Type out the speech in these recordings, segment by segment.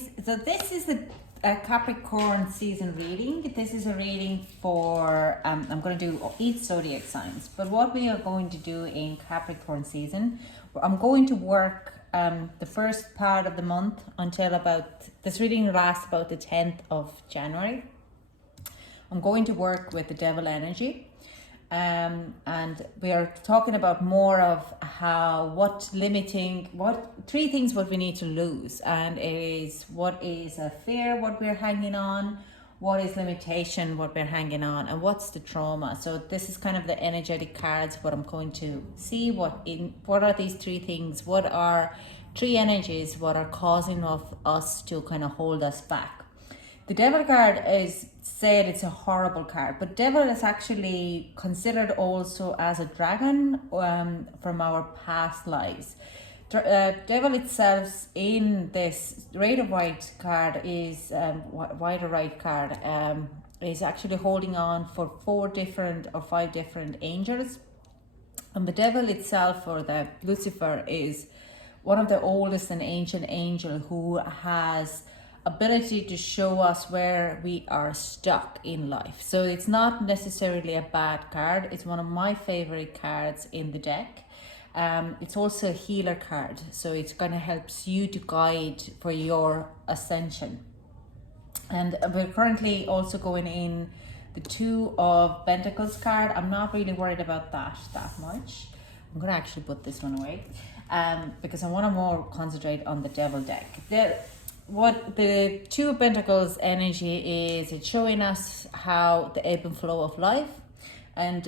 this is the Capricorn season reading. This is a reading for, I'm going to do each zodiac signs. But what we are going to do in Capricorn season, I'm going to work the first part of the month until this reading lasts about the 10th of January. I'm going to work with the devil energy. And we are talking about more of three things what we need to lose, and it is what is a fear, what we're hanging on, what is limitation, what we're hanging on, and what's the trauma. So this is kind of the energetic cards, what I'm going to see, what are these three things, what are three energies, what are causing of us to kind of hold us back. The devil card is said it's a horrible card, but devil is actually considered also as a dragon from our past lives. Devil itself in this Rider White card is Rider Right card is actually holding on for 5 different angels, and the devil itself, or the Lucifer, is one of the oldest and ancient angel who has ability to show us where we are stuck in life. So it's not necessarily a bad card. It's one of my favorite cards in the deck. It's also a healer card, so it's gonna helps you to guide for your ascension. And we're currently also going in the 2 of Pentacles card. I'm not really worried about that much. I'm gonna actually put this one away because I want to more concentrate on the devil deck. What the 2 of Pentacles energy is, it's showing us how the ebb and flow of life, and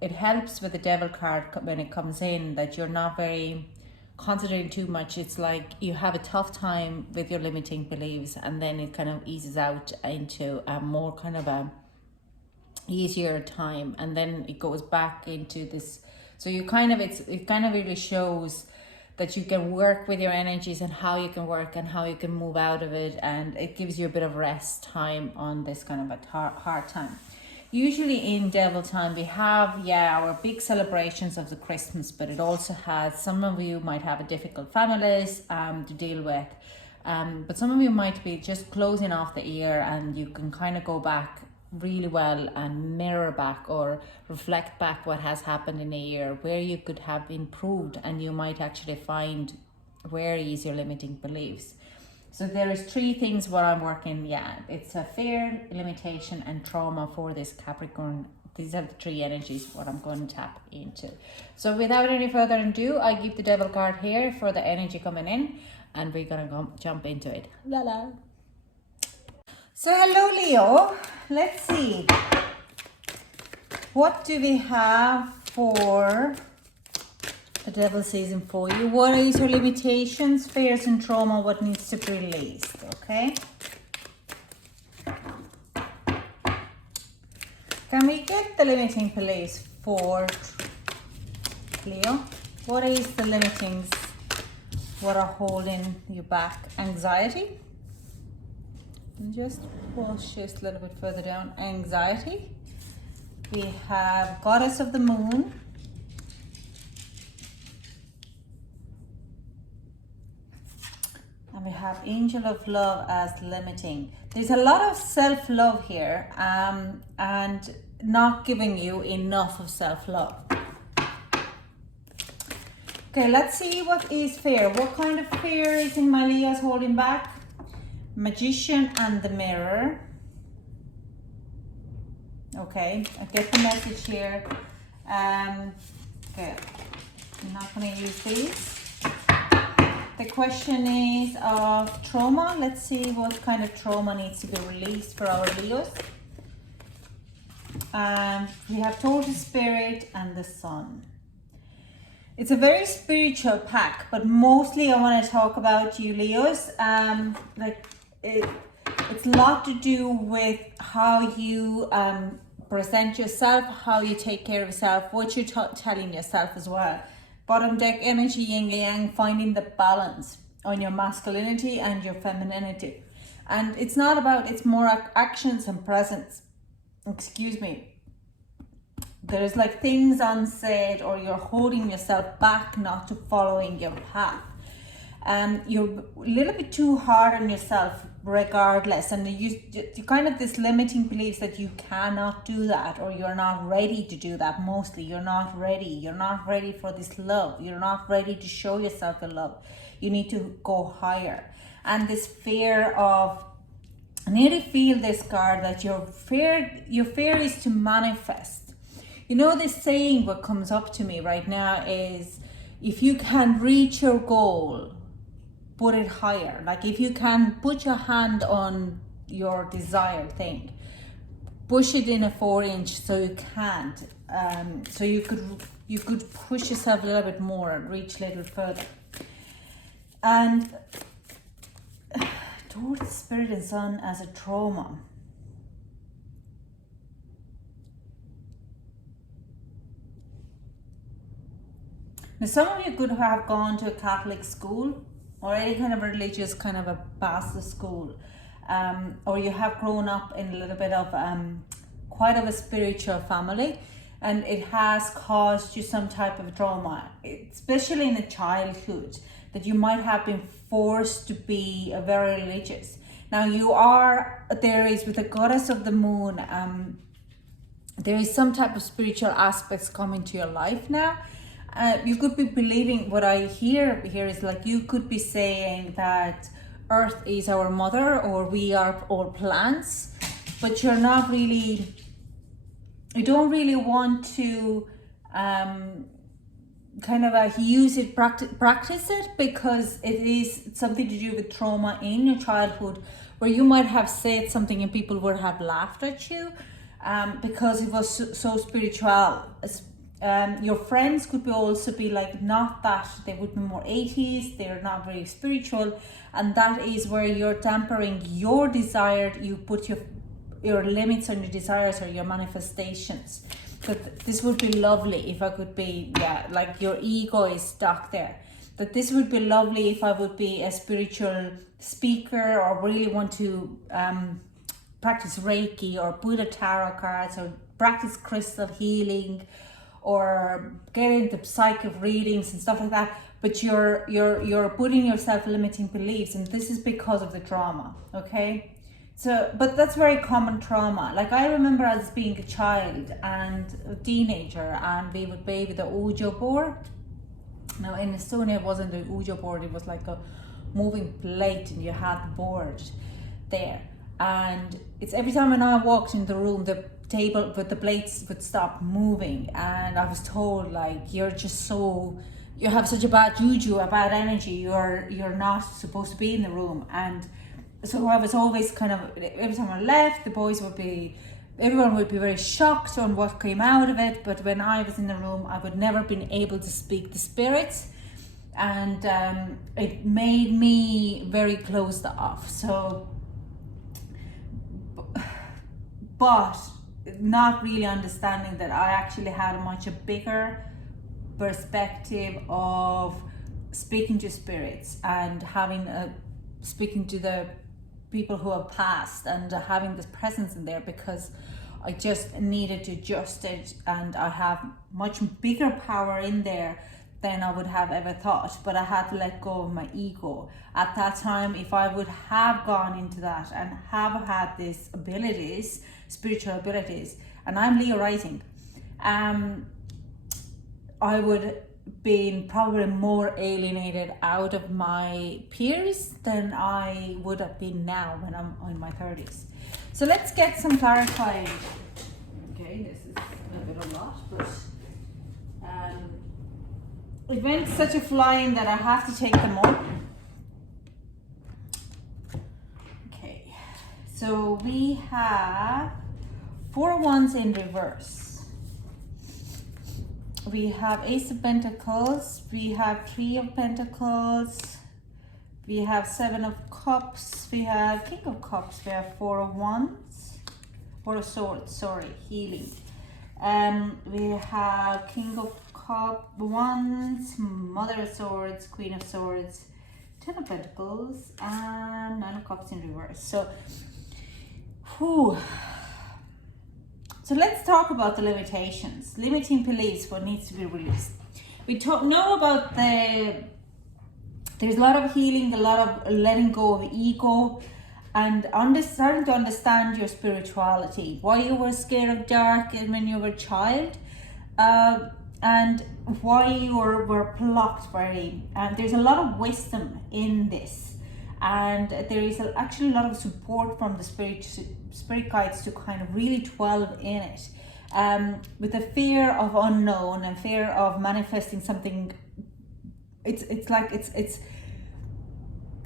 it helps with the devil card when it comes in that you're not very concentrating too much. It's like you have a tough time with your limiting beliefs, and then it kind of eases out into a more kind of a easier time, and then it goes back into this. So it kind of really shows that you can work with your energies and how you can work and how you can move out of it, and it gives you a bit of rest time on this kind of a hard time. Usually in devil time we have our big celebrations of the Christmas, but it also has, some of you might have a difficult families to deal with, but some of you might be just closing off the year, and you can kind of go back really well and mirror back or reflect back what has happened in a year, where you could have improved, and you might actually find where is your limiting beliefs. So there is 3 things what I'm working. It's a fear, limitation, and trauma for this Capricorn. These are the 3 energies what I'm going to tap into. So without any further ado, I give the devil card here for the energy coming in, and we're gonna jump into it. La la. So hello Leo, let's see, what do we have for the devil season for you? What is your limitations, fears, and trauma, what needs to be released, okay? Can we get the limiting beliefs for Leo? What is the limitings, what are holding you back? Anxiety? Just push just a little bit further down. Anxiety. We have Goddess of the Moon. And we have Angel of Love as limiting. There's a lot of self-love here, and not giving you enough of self-love. Okay, let's see what is fear. What kind of fear is in my Leos holding back? Magician and the Mirror. Okay, I get the message here. Okay, I'm not going to use these. The question is of trauma. Let's see what kind of trauma needs to be released for our Leos. We have Total Spirit and the Sun. It's a very spiritual pack, but mostly I want to talk about you Leos. It's a lot to do with how you present yourself, how you take care of yourself, what you're telling yourself as well. Bottom deck energy, yin yang, finding the balance on your masculinity and your femininity. And it's not about, it's more actions and presence. Excuse me. There's like things unsaid, or you're holding yourself back not to following your path. You're a little bit too hard on yourself regardless, and you kind of this limiting beliefs that you cannot do that, or you're not ready to do that. Mostly you're not ready for this love, you're not ready to show yourself the love. You need to go higher. And this fear of, I nearly feel this card, that your fear is to manifest. You know, this saying what comes up to me right now is, if you can reach your goal, put it higher. Like if you can put your hand on your desired thing, push it in a 4-inch so you can't. So you could push yourself a little bit more and reach a little further. And towards the Spirit and Sun as a trauma. Now, some of you could have gone to a Catholic school or any kind of religious kind of a pastor school, or you have grown up in a little bit of quite of a spiritual family, and it has caused you some type of trauma, especially in a childhood, that you might have been forced to be very religious. Now there is, with the goddess of the moon, there is some type of spiritual aspects coming to your life now. You could be believing, what I hear here is like, you could be saying that Earth is our mother, or we are all plants, but you're not really, you don't really want to kind of use it, practice it, because it is something to do with trauma in your childhood, where you might have said something and people would have laughed at you because it was so spiritual. Your friends could also be like, not that, they would be more atheists, they're not very spiritual, and that is where you're tampering your desire. You put your limits on your desires or your manifestations. But this would be lovely if I could be, like your ego is stuck there. That this would be lovely if I would be a spiritual speaker, or really want to practice Reiki, or Buddha tarot cards, or practice crystal healing, or get into psychic readings and stuff like that. But you're putting yourself limiting beliefs, and this is because of the trauma, okay? So, but that's very common trauma. Like I remember as being a child and a teenager, and we would play with the Ouija board. Now in Estonia it wasn't an Ouija board, it was like a moving plate, and you had the board there. And it's every time when I walked in the room, the table with the plates would stop moving, and I was told, like, you have such a bad juju, a bad energy, you're not supposed to be in the room. And so I was always kind of, every time I left, everyone would be very shocked on what came out of it. But when I was in the room, I would never been able to speak to spirits, and it made me very closed off. So, but not really understanding that I actually had a much bigger perspective of speaking to spirits, and having speaking to the people who have passed, and having this presence in there, because I just needed to adjust it, and I have much bigger power in there than I would have ever thought. But I had to let go of my ego at that time. If I would have gone into that and have had these abilities, spiritual abilities, and I'm Leo rising, I would been probably more alienated out of my peers than I would have been now when I'm in my 30s. So let's get some clarifying. Okay, this is a bit of a lot, but it went such a flying that I have to take them all. Okay, so we have 4 wands in reverse. We have Ace of Pentacles, we have 3 of Pentacles, we have 7 of Cups, we have King of Cups, we have 4 of Wands, 4 of Swords, sorry, healing. We have King of Wands, Mother of Swords, Queen of Swords, 10 of Pentacles, and 9 of Cups in reverse. So, So let's talk about the limitations, limiting beliefs, what needs to be released. We know about the There's a lot of healing, a lot of letting go of ego, and starting to understand your spirituality, why you were scared of dark when you were a child, and why you were blocked very. There's a lot of wisdom in this, and there is actually a lot of support from the spirit guides to kind of really dwell in it. With the fear of unknown and fear of manifesting something, it's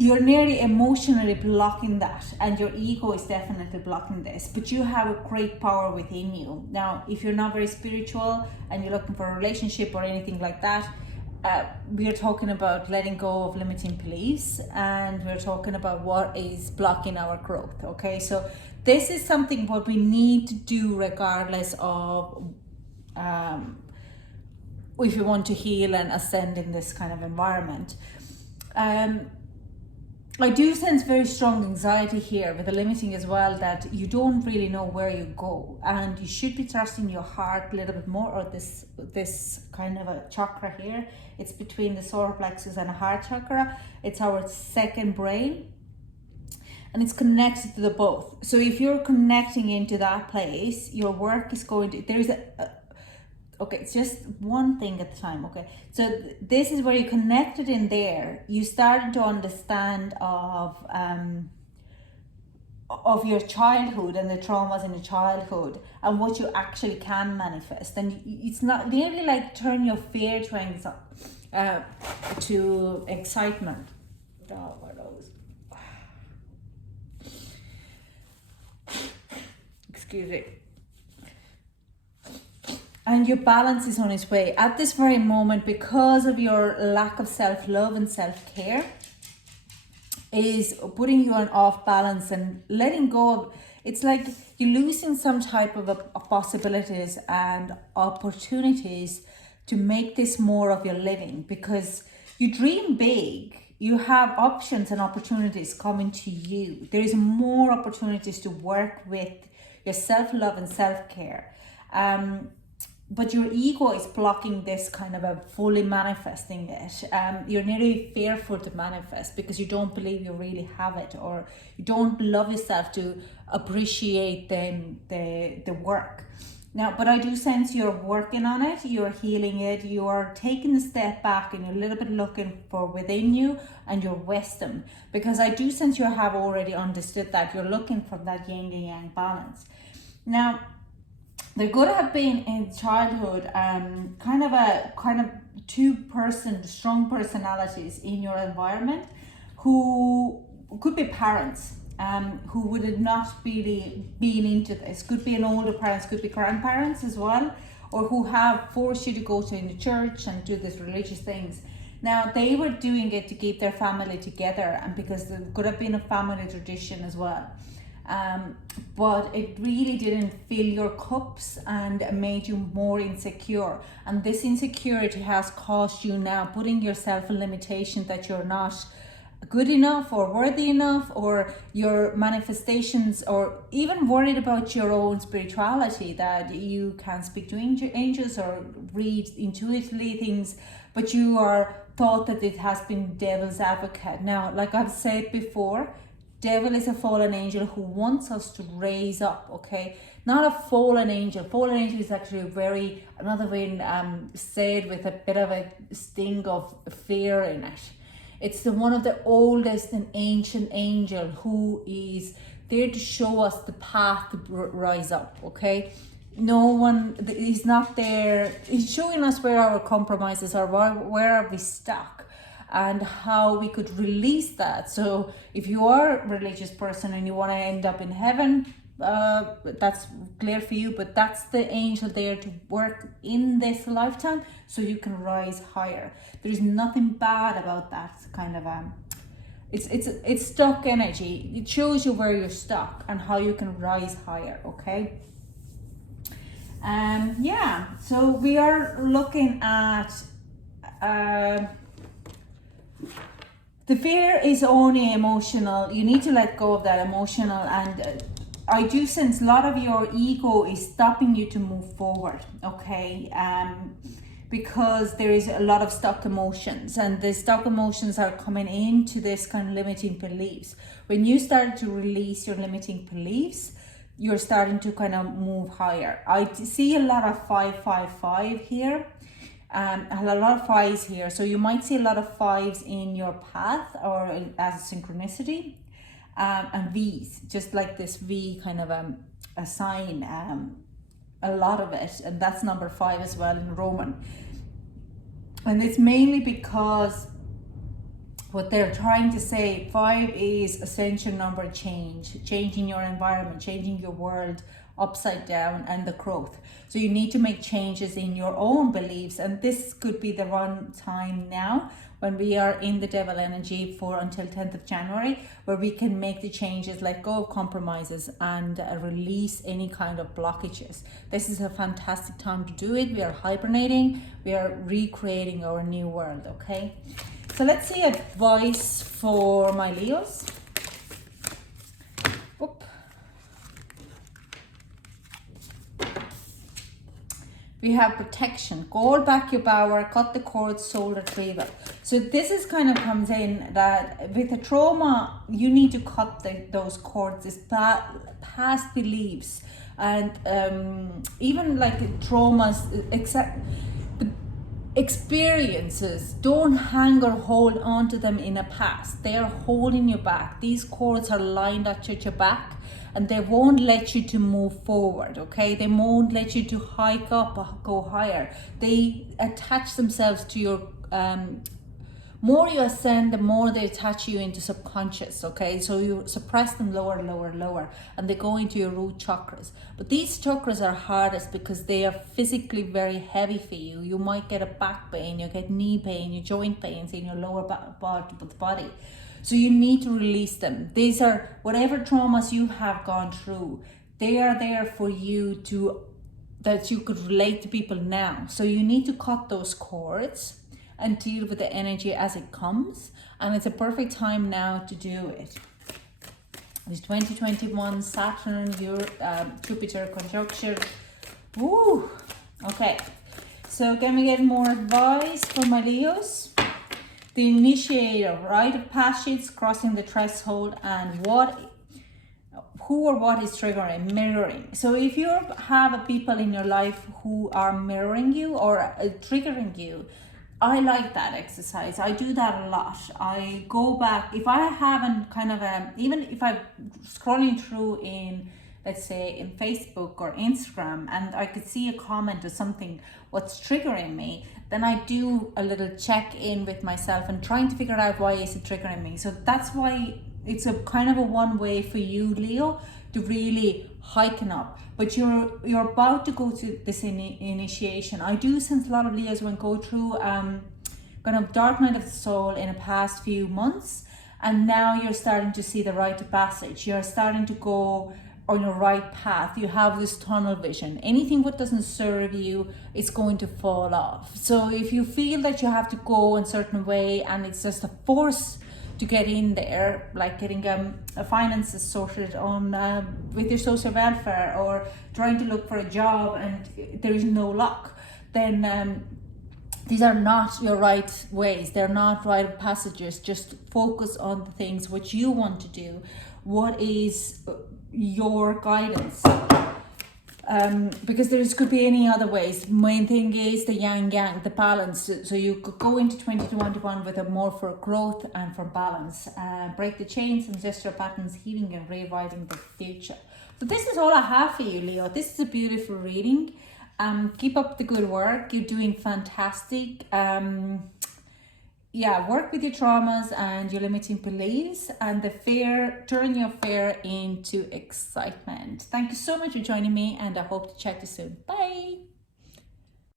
you're nearly emotionally blocking that, and your ego is definitely blocking this, but you have a great power within you. Now, if you're not very spiritual and you're looking for a relationship or anything like that, we are talking about letting go of limiting beliefs, and we're talking about what is blocking our growth. Okay, so this is something what we need to do regardless of if you want to heal and ascend in this kind of environment. I do sense very strong anxiety here with the limiting as well, that you don't really know where you go, and you should be trusting your heart a little bit more, or this kind of a chakra here. It's between the solar plexus and a heart chakra. It's our second brain, and it's connected to the both. So if you're connecting into that place, your work is going to, there's okay, it's just one thing at a time. Okay, so this is where you connected in there. You started to understand of your childhood and the traumas in your childhood and what you actually can manifest. And it's not nearly like turn your fear to excitement. Oh, what are those? Excuse me. And your balance is on its way at this very moment, because of your lack of self-love and self-care is putting you on off balance and letting go of. It's like you're losing some type of possibilities and opportunities to make this more of your living, because you dream big. You have options and opportunities coming to you. There is more opportunities to work with your self-love and self-care. But your ego is blocking this kind of a fully manifesting it. You're nearly fearful to manifest because you don't believe you really have it, or you don't love yourself to appreciate the work. Now, but I do sense you're working on it, you're healing it, you're taking a step back, and you're a little bit looking for within you and your wisdom, because I do sense you have already understood that you're looking for that yin and yang balance. Now, there could have been in childhood kind of two strong personalities in your environment who could be parents who would have not really been into this. Could be an older parents, could be grandparents as well, or who have forced you to go to the church and do these religious things. Now, they were doing it to keep their family together, and because there could have been a family tradition as well. But it really didn't fill your cups and made you more insecure. And this insecurity has caused you now putting yourself a limitation that you're not good enough or worthy enough, or your manifestations, or even worried about your own spirituality, that you can speak to angels or read intuitively things, but you are thought that it has been devil's advocate. Now, like I've said before, devil is a fallen angel who wants us to raise up, okay? Not a fallen angel. Fallen angel is actually another way said with a bit of a sting of fear in it. It's one of the oldest and ancient angel who is there to show us the path to rise up, okay? No one, he's not there. He's showing us where our compromises are, where are we stuck, and how we could release that. So if you are a religious person and you want to end up in heaven, that's clear for you, but that's the angel there to work in this lifetime so you can rise higher. There's nothing bad about that kind of it's stuck energy. It shows you where you're stuck and how you can rise higher, okay? Yeah, so we are looking at the fear is only emotional. You need to let go of that emotional, and I do sense a lot of your ego is stopping you to move forward, okay? because there is a lot of stuck emotions, and the stuck emotions are coming into this kind of limiting beliefs. When you start to release your limiting beliefs, you're starting to kind of move higher. I see a lot of 555 here, a lot of fives here. So you might see a lot of fives in your path or as a synchronicity, and V's, just like this V kind of a sign, a lot of it, and that's number 5 as well in Roman. And it's mainly because what they're trying to say, 5 is ascension number, changing your environment, changing your world upside down, and the growth. So you need to make changes in your own beliefs, and this could be the one time now when we are in the devil energy for until 10th of January, where we can make the changes, let go of compromises, and release any kind of blockages. This is a fantastic time to do it. We are hibernating, we are recreating our new world, okay? So let's see advice for my Leos. Oop. We have protection, hold back your power, cut the cords, soul retrieval. So this is kind of comes in that with the trauma, you need to cut those cords, this past beliefs, and even like the traumas, the experiences. Don't hang or hold on to them in the past. They are holding you back. These cords are lined at your back, and they won't let you to move forward, okay? They won't let you to hike up or go higher. They attach themselves to your, more you ascend, the more they attach you into subconscious, okay? So you suppress them lower, lower, lower, and they go into your root chakras. But these chakras are hardest because they are physically very heavy for you. You might get a back pain, you get knee pain, your joint pains in your lower part of the body. So you need to release them. These are whatever traumas you have gone through. They are there for you to, that you could relate to people now. So you need to cut those cords and deal with the energy as it comes. And it's a perfect time now to do it. It's 2021, Saturn, Jupiter conjunction. Woo! Okay. So can we get more advice for my Leos? The initiator, rite of passage, crossing the threshold, and who or what is triggering, mirroring. So if you have people in your life who are mirroring you or triggering you, I like that exercise. I do that a lot. I go back, if I haven't kind of, even if I'm scrolling through in, let's say in Facebook or Instagram, and I could see a comment or something, what's triggering me, then I do a little check in with myself and trying to figure out why is it triggering me. So that's why it's a kind of a one way for you, Leo, to really hiken up. But you're about to go to this initiation. I do sense a lot of Leos when go through kind of dark night of the soul in the past few months, and now you're starting to see the rite of passage. You're starting to go on your right path. You have this tunnel vision. Anything what doesn't serve you is going to fall off. So if you feel that you have to go in a certain way and it's just a force to get in there, like getting finances sorted on with your social welfare, or trying to look for a job and there is no luck, then these are not your right ways. They're not right passages. Just focus on the things which you want to do. What is your guidance? Because there could be any other ways. Main thing is the yang, the balance. So you could go into 2021 with a more for growth and for balance. Break the chains, ancestral patterns, healing and rewriting the future. So this is all I have for you, Leo. This is a beautiful reading. Keep up the good work. You're doing fantastic. Yeah, work with your traumas and your limiting beliefs, and the fear, turn your fear into excitement. Thank you so much for joining me, and I hope to chat to you soon. Bye.